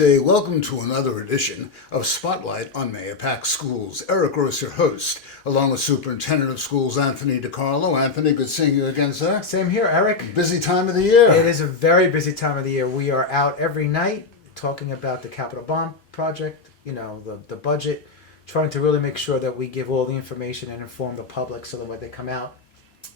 day. Welcome to another edition of Spotlight on Mahopac Schools. Eric Gross, your host, along with Superintendent of Schools Anthony DiCarlo. Anthony, good seeing you again, sir. Same here, Eric. Busy time of the year. It is a very busy time of the year. We are out every night talking about the capital bond project, the budget, trying to really make sure that we give all the information and inform the public so that when they come out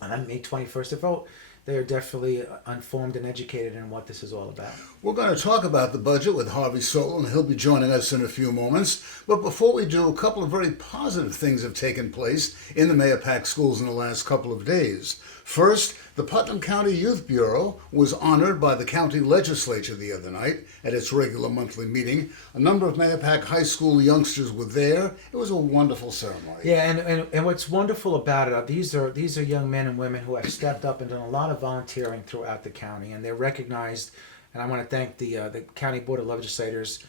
on May 21st to vote, they are definitely informed and educated in what this is all about. We're going to talk about the budget with Harvey Solon. He'll be joining us in a few moments. But before we do, a couple of very positive things have taken place in the Mahopac schools in the last couple of days. First, the Putnam County Youth Bureau was honored by the county legislature the other night at its regular monthly meeting. A number of Mahopac high school youngsters were there. It was a wonderful ceremony. Yeah, and what's wonderful about it, these are young men and women who have stepped up and done a lot of volunteering throughout the county, and they're recognized. And I want to thank the County Board of Legislators,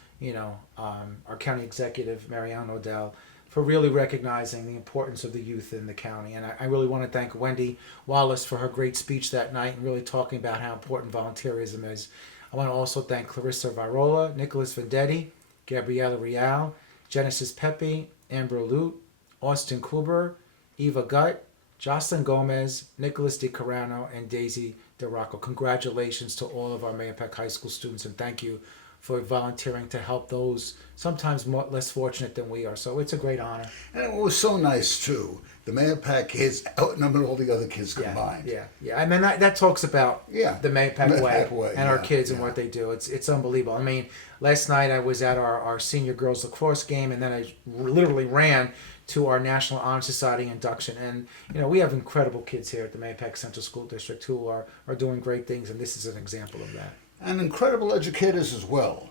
our county executive, Marianne Odell, for really recognizing the importance of the youth in the county. And I really want to thank Wendy Wallace for her great speech that night and really talking about how important volunteerism is. I want to also thank Clarissa Varola, Nicholas Vendetti, Gabriela Real, Genesis Pepe, Amber Lute, Austin Kuber, Eva Gutt, Jocelyn Gomez, Nicholas DiCarano, and Daisy DeRocco. Congratulations to all of our Mahopac High School students, and thank you for volunteering to help those sometimes less fortunate than we are. So it's a great honor. And it was so nice, too. The Mahopac kids outnumbered all the other kids combined. Yeah. I mean, that talks about the Mahopac way and our kids and what they do. It's unbelievable. I mean, last night I was at our senior girls lacrosse game, and then I literally ran to our National Honor Society induction. And, we have incredible kids here at the Mahopac Central School District who are doing great things, and this is an example of that. And incredible educators as well.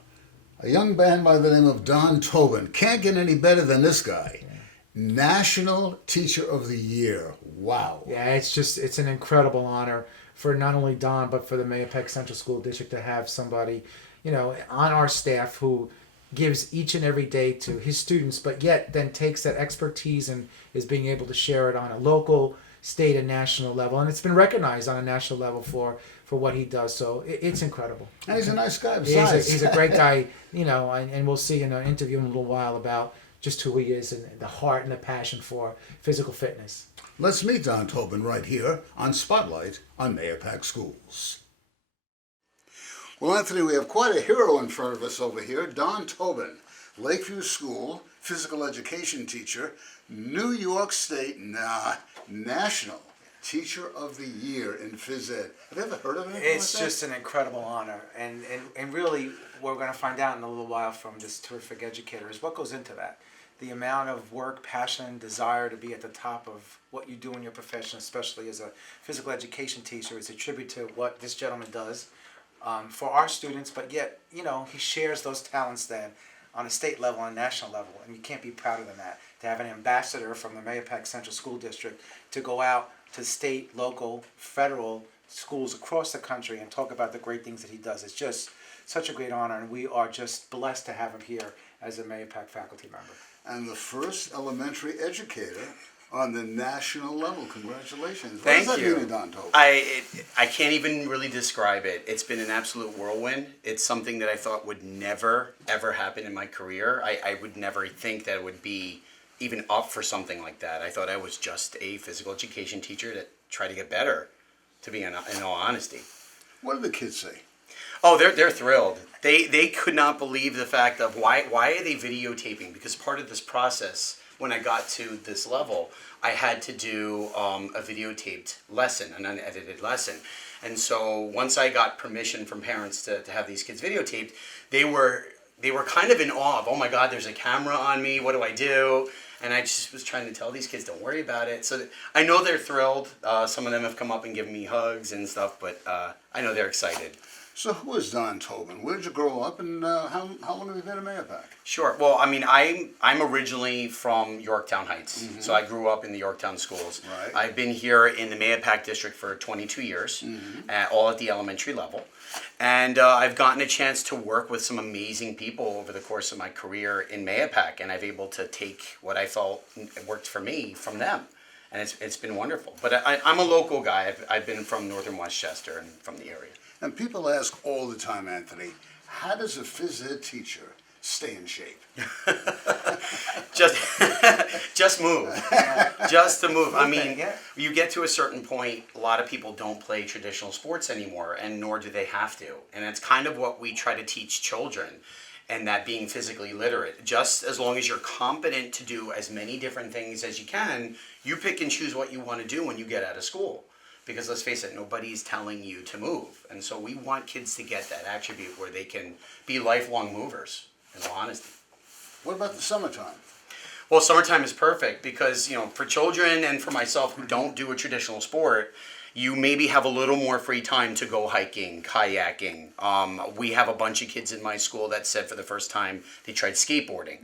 A young man by the name of Don Tobin. Can't get any better than this guy. Yeah. National Teacher of the Year. Wow. Yeah, it's an incredible honor for not only Don, but for the Mahopac Central School District to have somebody, on our staff who gives each and every day to his students, but yet then takes that expertise and is being able to share it on a local, state, and national level. And it's been recognized on a national level for what he does. So it's incredible. And he's a nice guy besides. He's a great guy, and we'll see in an interview in a little while about just who he is and the heart and the passion for physical fitness. Let's meet Don Tobin right here on Spotlight on Mahopac Schools. Well, Anthony, we have quite a hero in front of us over here. Don Tobin, Lakeview School, physical education teacher, New York State National Teacher of the Year in phys ed. Have you ever heard of anything It's like that? just an incredible honor. And really, what we're going to find out in a little while from this terrific educator is what goes into that. The amount of work, passion, and desire to be at the top of what you do in your profession, especially as a physical education teacher, is a tribute to what this gentleman does for our students. But yet, he shares those talents then on a state level and national level. And you can't be prouder than that. To have an ambassador from the Mahopac Central School District to go out to state, local, federal schools across the country and talk about the great things that he does. It's just such a great honor, and we are just blessed to have him here as a Mahopac faculty member. And the first elementary educator on the national level. Congratulations. Thank what does that you. mean to Don Tobin? I can't even really describe it. It's been an absolute whirlwind. It's something that I thought would never, ever happen in my career. I would never think that it would be even up for something like that. I thought I was just a physical education teacher that tried to get better, to be in all honesty. What did the kids say? Oh, they're thrilled. They could not believe the fact of why are they videotaping? Because part of this process, when I got to this level, I had to do a videotaped lesson, an unedited lesson. And so once I got permission from parents to have these kids videotaped, they were kind of in awe of, oh my God, there's a camera on me, what do I do? And I just was trying to tell these kids, don't worry about it. So I know they're thrilled. Some of them have come up and given me hugs and stuff, but I know they're excited. So who is Don Tobin? Where did you grow up, and how long have you been in Mahopac? Sure. Well, I mean, I'm originally from Yorktown Heights, so I grew up in the Yorktown schools. Right. I've been here in the Mahopac district for 22 years, all at the elementary level, and I've gotten a chance to work with some amazing people over the course of my career in Mahopac, and I've been able to take what I felt worked for me from them, and it's been wonderful. But I'm a local guy. I've been from northern Westchester and from the area. And people ask all the time, Anthony, How does a phys ed teacher stay in shape? Just, just move. Just to move. I mean, Yeah. you get to a certain point, a lot of people don't play traditional sports anymore, and nor do they have to. And it's kind of what we try to teach children, and that being physically literate. Just as long as you're competent to do as many different things as you can, you pick and choose what you want to do when you get out of school. Because let's face it, nobody's telling you to move. And so we want kids to get that attribute where they can be lifelong movers, in all honesty. What about the summertime? Well, summertime is perfect because, you know, for children and for myself who don't do a traditional sport, you maybe have a little more free time to go hiking, kayaking. We have a bunch of kids in my school that said for the first time they tried skateboarding.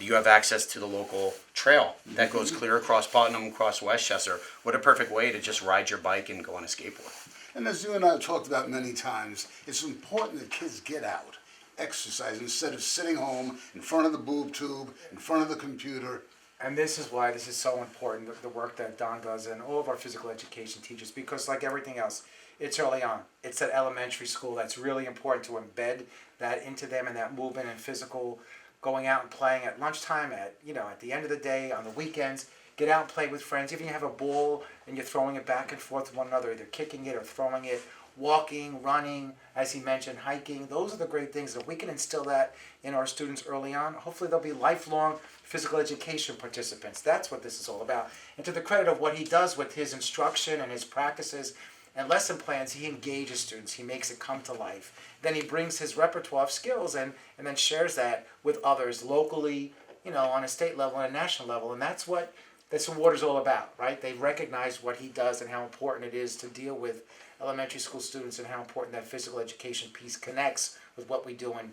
You have access to the local trail that goes clear across Putnam, across Westchester. What a perfect way to just ride your bike and go on a skateboard. And as you and I have talked about many times, it's important that kids get out, exercise, instead of sitting home in front of the boob tube, in front of the computer. And this is why this is so important, the work that Don does and all of our physical education teachers, because like everything else, it's early on. It's at elementary school that's really important to embed that into them and that movement and physical, going out and playing at lunchtime, at the end of the day, on the weekends. Get out and play with friends. Even if you have a ball and you're throwing it back and forth to one another, either kicking it or throwing it, walking, running, as he mentioned, hiking. Those are the great things. If we can instill that in our students early on, hopefully they'll be lifelong physical education participants. That's what this is all about. And to the credit of what he does with his instruction and his practices and lesson plans, he engages students. He makes it come to life. Then he brings his repertoire of skills and then shares that with others locally, on a state level and a national level. And that's what this award is all about, right? They recognize what he does and how important it is to deal with elementary school students and how important that physical education piece connects with what we do in,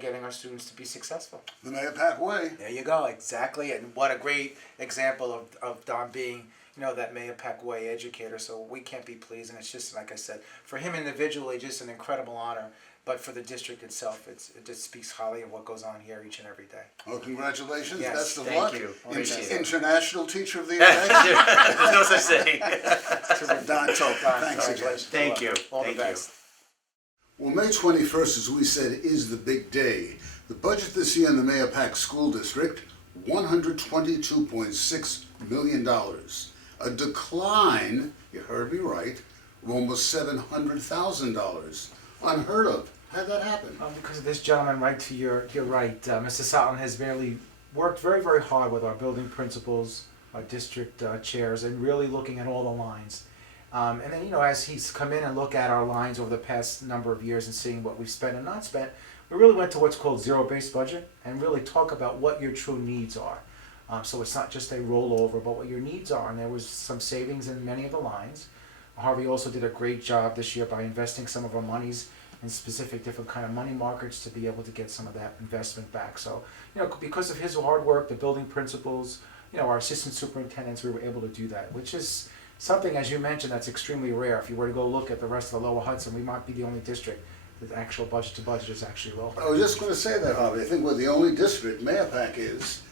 getting our students to be successful. The Mahopac Way. There you go, exactly. And what a great example of Don being, that Mahopac Way educator. So we can't be pleased. And it's just, like I said, for him individually, just an incredible honor. But for the district itself, it just speaks highly of what goes on here each and every day. Well, congratulations. Yes, Best of thank luck. you. Appreciate it. International Teacher of the Year. There's no such thing. Don Topa, thanks again. Congratulations. Thank you. All Thank the you. best. Well, May 21st, as we said, is the big day. The budget this year in the Mahopac School District, $122.6 million. A decline, you heard me right, of almost $700,000. Unheard of. How'd that happen? Because of this gentleman, right to your right, Mr. Sutton has really worked very, very hard with our building principals, our district chairs, and really looking at all the lines. And then, as he's come in and looked at our lines over the past number of years and seeing what we've spent and not spent, we really went to what's called zero-based budget and really talk about what your true needs are. So it's not just a rollover, but what your needs are. And there was some savings in many of the lines. Harvey also did a great job this year by investing some of our monies in specific different kind of money markets to be able to get some of that investment back. So, because of his hard work, the building principals, our assistant superintendents, we were able to do that, which is something, as you mentioned, that's extremely rare. If you were to go look at the rest of the Lower Hudson, we might be the only district that the actual budget to budget is actually low. I was just going to say that, Harvey. I think we're the only district Mahopac is.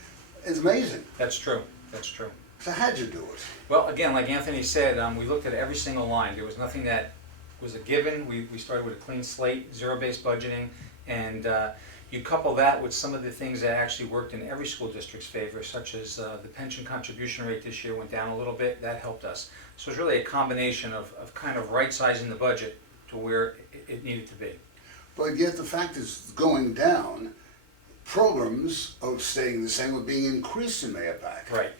It's amazing. That's true. That's true. So how'd you do it? Well, again, like Anthony said, we looked at every single line. There was nothing that was a given. We started with a clean slate, zero-based budgeting, and you couple that with some of the things that actually worked in every school district's favor, such as the pension contribution rate this year went down a little bit. That helped us. So it's really a combination of kind of right-sizing the budget to where it needed to be. But yet the fact is going down, programs are staying the same or being increased in Mahopac. Right.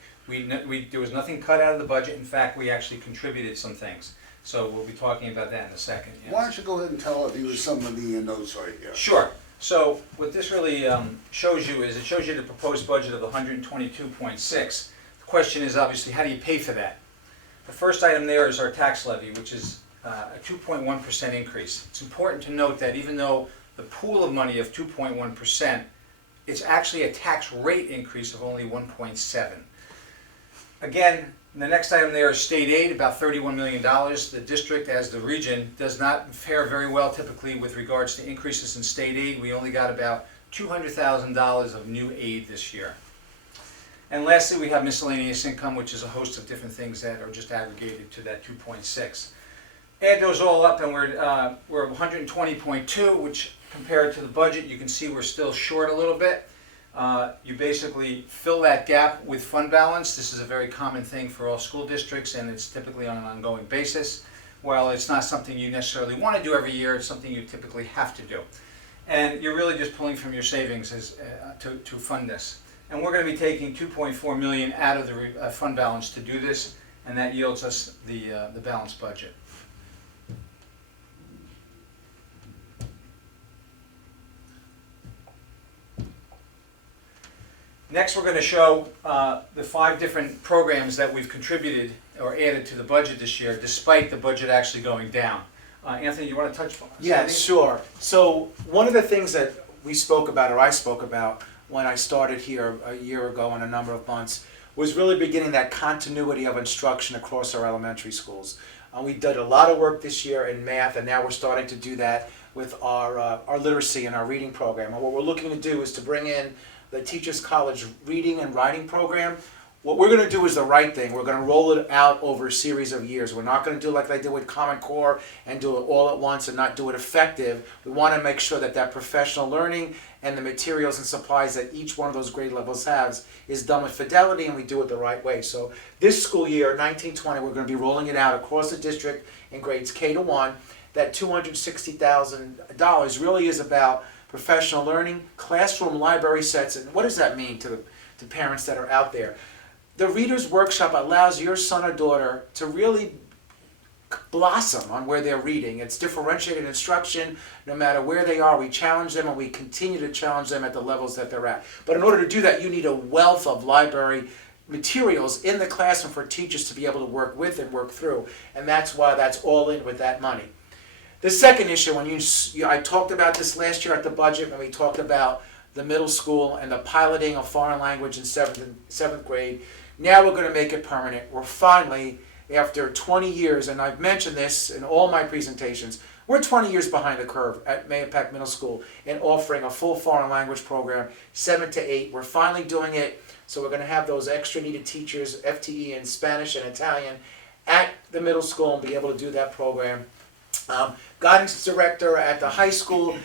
There was nothing cut out of the budget. In fact, we actually contributed some things. So we'll be talking about that in a second. Yes. Why don't you go ahead and tell our viewers some of the notes right here? Sure. So what this really shows you is it shows you the proposed budget of 122.6. The question is obviously how do you pay for that? The first item there is our tax levy, which is a 2.1% increase. It's important to note that even though the pool of money of 2.1%, it's actually a tax rate increase of only 1.7. Again, the next item there is state aid, about $31 million. The district, as the region, does not fare very well typically with regards to increases in state aid. We only got about $200,000 of new aid this year. And lastly, we have miscellaneous income, which is a host of different things that are just aggregated to that 2.6. Add those all up and we're 120.2, which compared to the budget, you can see we're still short a little bit. You basically fill that gap with fund balance. This is a very common thing for all school districts, and it's typically on an ongoing basis. While it's not something you necessarily want to do every year, it's something you typically have to do. And you're really just pulling from your savings to fund this. And we're going to be taking $2.4 million out of the fund balance to do this, and that yields us the balanced budget. Next, we're going to show the 5 different programs that we've contributed or added to the budget this year, despite the budget actually going down. Anthony, you want to touch on this? Yeah, sure. So one of the things that we spoke about, or I spoke about, when I started here a year ago in a number of months, was really beginning that continuity of instruction across our elementary schools. We did a lot of work this year in math, and now we're starting to do that with our literacy and our reading program. And what we're looking to do is to bring in the Teachers College Reading and Writing Program. What we're going to do is the right thing. We're going to roll it out over a series of years. We're not going to do like I did with Common Core and do it all at once and not do it effective. We want to make sure that that professional learning and the materials and supplies that each one of those grade levels has is done with fidelity, and we do it the right way. So this school year, 1920, we're going to be rolling it out across the district in grades K to 1. That $260,000 really is about professional learning, classroom library sets, and what does that mean to parents that are out there? The Reader's Workshop allows your son or daughter to really blossom on where they're reading. It's differentiated instruction no matter where they are. We challenge them, and we continue to challenge them at the levels that they're at. But in order to do that, you need a wealth of library materials in the classroom for teachers to be able to work with and work through, and that's why that's all in with that money. The second issue, I talked about this last year at the budget when we talked about the middle school and the piloting of foreign language in 7th grade. Now we're going to make it permanent. We're finally, after 20 years, and I've mentioned this in all my presentations, we're 20 years behind the curve at Mahopac Middle School in offering a full foreign language program, 7 to 8. We're finally doing it, so we're going to have those extra needed teachers, FTE in Spanish and Italian, at the middle school and be able to do that program. Guidance director at the high school.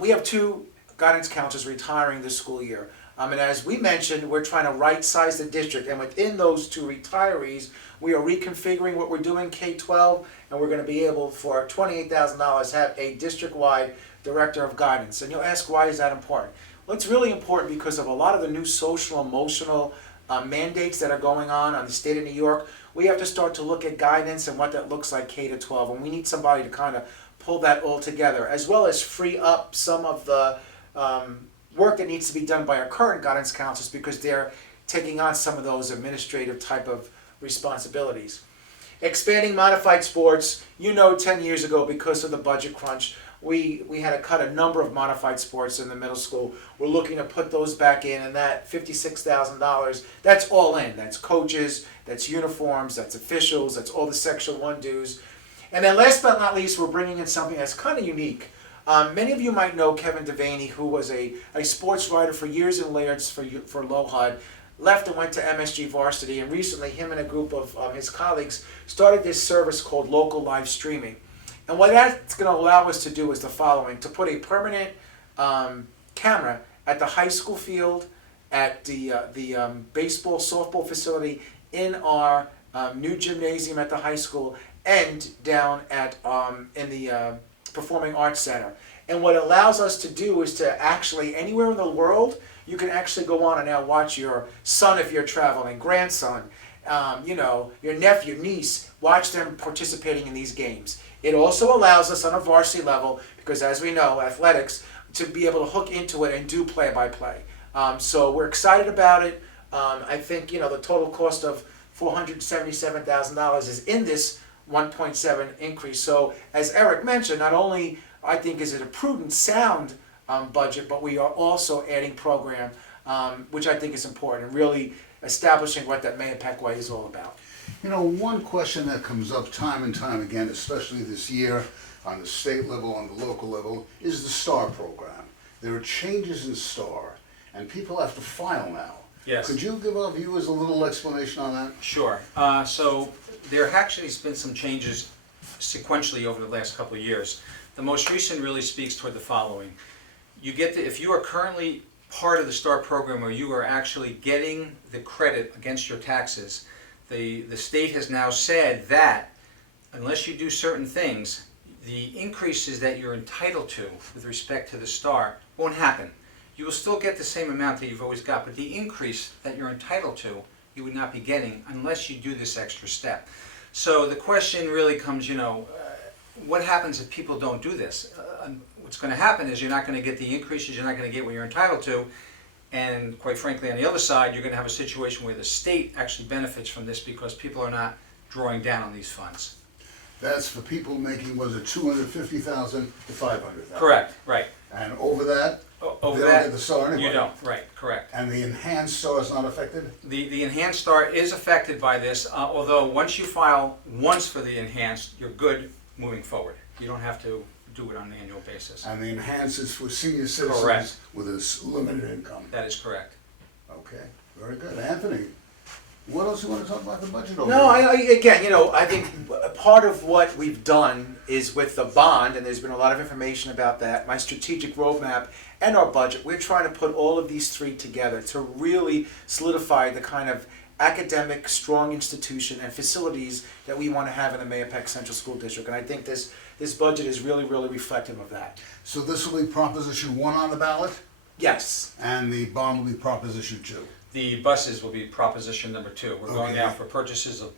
We have 2 guidance counselors retiring this school year. And as we mentioned, we're trying to right-size the district. And within those 2 retirees, we are reconfiguring what we're doing K-12, and we're going to be able, for $28,000, have a district-wide director of guidance. And you'll ask, why is that important? Well, it's really important because of a lot of the new social, emotional mandates that are going on the state of New York. We have to start to look at guidance and what that looks like K-12, and we need somebody to kind of pull that all together, as well as free up some of the work that needs to be done by our current guidance counselors because they're taking on some of those administrative type of responsibilities. Expanding modified sports, 10 years ago, because of the budget crunch, we had to cut a number of modified sports in the middle school. We're looking to put those back in, and that $56,000, that's all in. That's coaches, that's uniforms, that's officials, that's all the Section 1 dues. And then last but not least, we're bringing in something that's kind of unique. Many of you might know Kevin Devaney, who was a sports writer for years in Laird's for LOHUD, left and went to MSG Varsity, and recently him and a group of his colleagues started this service called Local Live Streaming. And what that's going to allow us to do is the following: to put a permanent camera at the high school field, at the baseball, softball facility, in our new gymnasium at the high school, and down at in the Performing Arts Center. And what it allows us to do is to actually, anywhere in the world, you can actually go on and now watch your son if you're traveling, grandson, your nephew, niece, watch them participating in these games. It also allows us on a varsity level, because as we know, athletics, to be able to hook into it and do play-by-play. So we're excited about it. I think, the total cost of $477,000 is in this 1.7 increase. So as Eric mentioned, not only I think is it a prudent, sound budget, but we are also adding program, which I think is important, and really establishing what that Mahopac Way is all about. One question that comes up time and time again, especially this year on the state level, on the local level, is the STAR program. There are changes in STAR, and people have to file now. Yes. Could you give our viewers a little explanation on that? Sure. So there actually has been some changes sequentially over the last couple of years. The most recent really speaks toward the following. If you are currently part of the STAR program where you are actually getting the credit against your taxes, the state has now said that unless you do certain things, the increases that you're entitled to with respect to the STAR won't happen. You will still get the same amount that you've always got, but the increase that you're entitled to, you would not be getting unless you do this extra step. So the question really comes, what happens if people don't do this? What's going to happen is you're not going to get the increases, you're not going to get what you're entitled to, and quite frankly, on the other side, you're going to have a situation where the state actually benefits from this because people are not drawing down on these funds. That's for people making, was it 250,000 to 500,000? Correct, right. And over that, Over they don't that, get the STAR anyway. you don't, right, correct. And the enhanced STAR is not affected? The enhanced STAR is affected by this, although once you file once for the enhanced, you're good moving forward. You don't have to do it on an annual basis. And the enhanced is for senior citizens Correct. with a limited income. That is correct. Okay, very good. Anthony, what else you want to talk about the budget over No, here? I think part of what we've done is with the bond, and there's been a lot of information about that, my strategic roadmap and our budget, we're trying to put all of these three together to really solidify the kind of academic, strong institution and facilities that we want to have in the Mahopac Central School District. And I think this budget is really, really reflective of that. So this will be Proposition 1 on the ballot, Yes. and the bond will be Proposition 2. The buses will be proposition number 2. We're going Okay. out for purchases of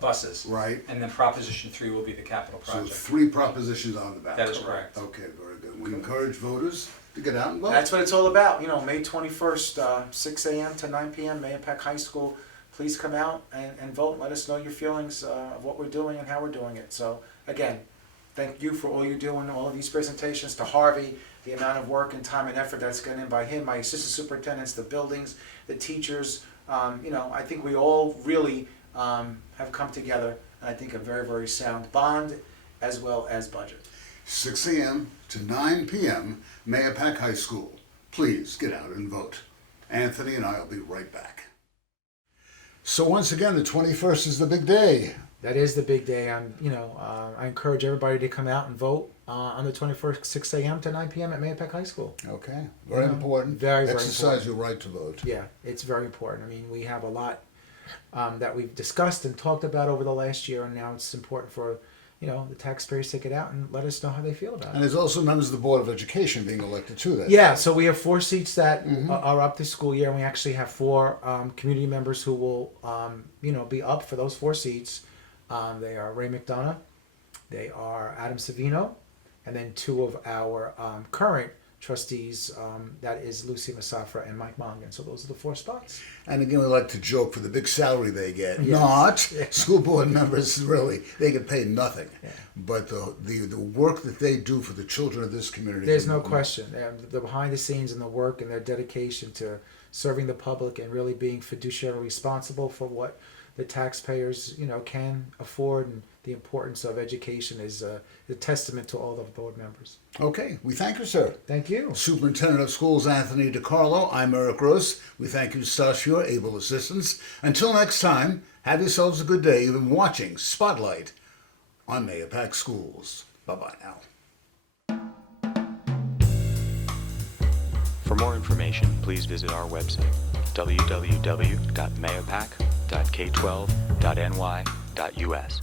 buses. Right. And then proposition 3 will be the capital So project. 3 propositions on the ballot. That is correct. Okay, very good. We encourage voters to get out and vote. That's what it's all about. May 21st, 6 a.m. to 9 p.m., Mahopac High School. Please come out and vote. Let us know your feelings of what we're doing and how we're doing it. So, again, thank you for all you're doing, all of these presentations, to Harvey, the amount of work and time and effort that's gone in by him, my assistant superintendents, the buildings, the teachers. I think we all really have come together, and I think a very, very sound bond as well as budget. 6 a.m. to 9 p.m., Mahopac High School. Please get out and vote. Anthony and I will be right back. So once again, the 21st is the big day. That is the big day. I encourage everybody to come out and vote on the 21st, 6 a.m. to 9 p.m. at Mahopac High School. Okay, very important. Very, very Exercise your right to vote. Yeah, it's very important. We have a lot that we've discussed and talked about over the last year, and now it's important for the taxpayers to get out and let us know how they feel about And it. there's also members of the Board of Education being elected too. That Yeah, so we have 4 seats that are up this school year, and we actually have 4 community members who will, be up for those 4 seats. They are Ray McDonough, they are Adam Savino, and then 2 of our current trustees, that is Lucy Masafra and Mike Mongan. So those are the 4 spots. And again, we like to joke for the big salary they get. Yes. Not Yeah. school board members, really. They get paid nothing. Yeah. But the work that they do for the children of this community. There's no question. The behind the scenes and the work and their dedication to serving the public and really being fiduciarily responsible for what the taxpayers, can afford, and the importance of education is a testament to all the board members. Okay, we thank you, sir. Thank you. Superintendent of Schools Anthony DiCarlo. I'm Eric Gross. We thank you, staff, for your able assistance. Until next time, have yourselves a good day. You've been watching Spotlight on Mahopac Schools. Bye-bye now. For more information, please visit our website, www.mahopac.k12.ny.us.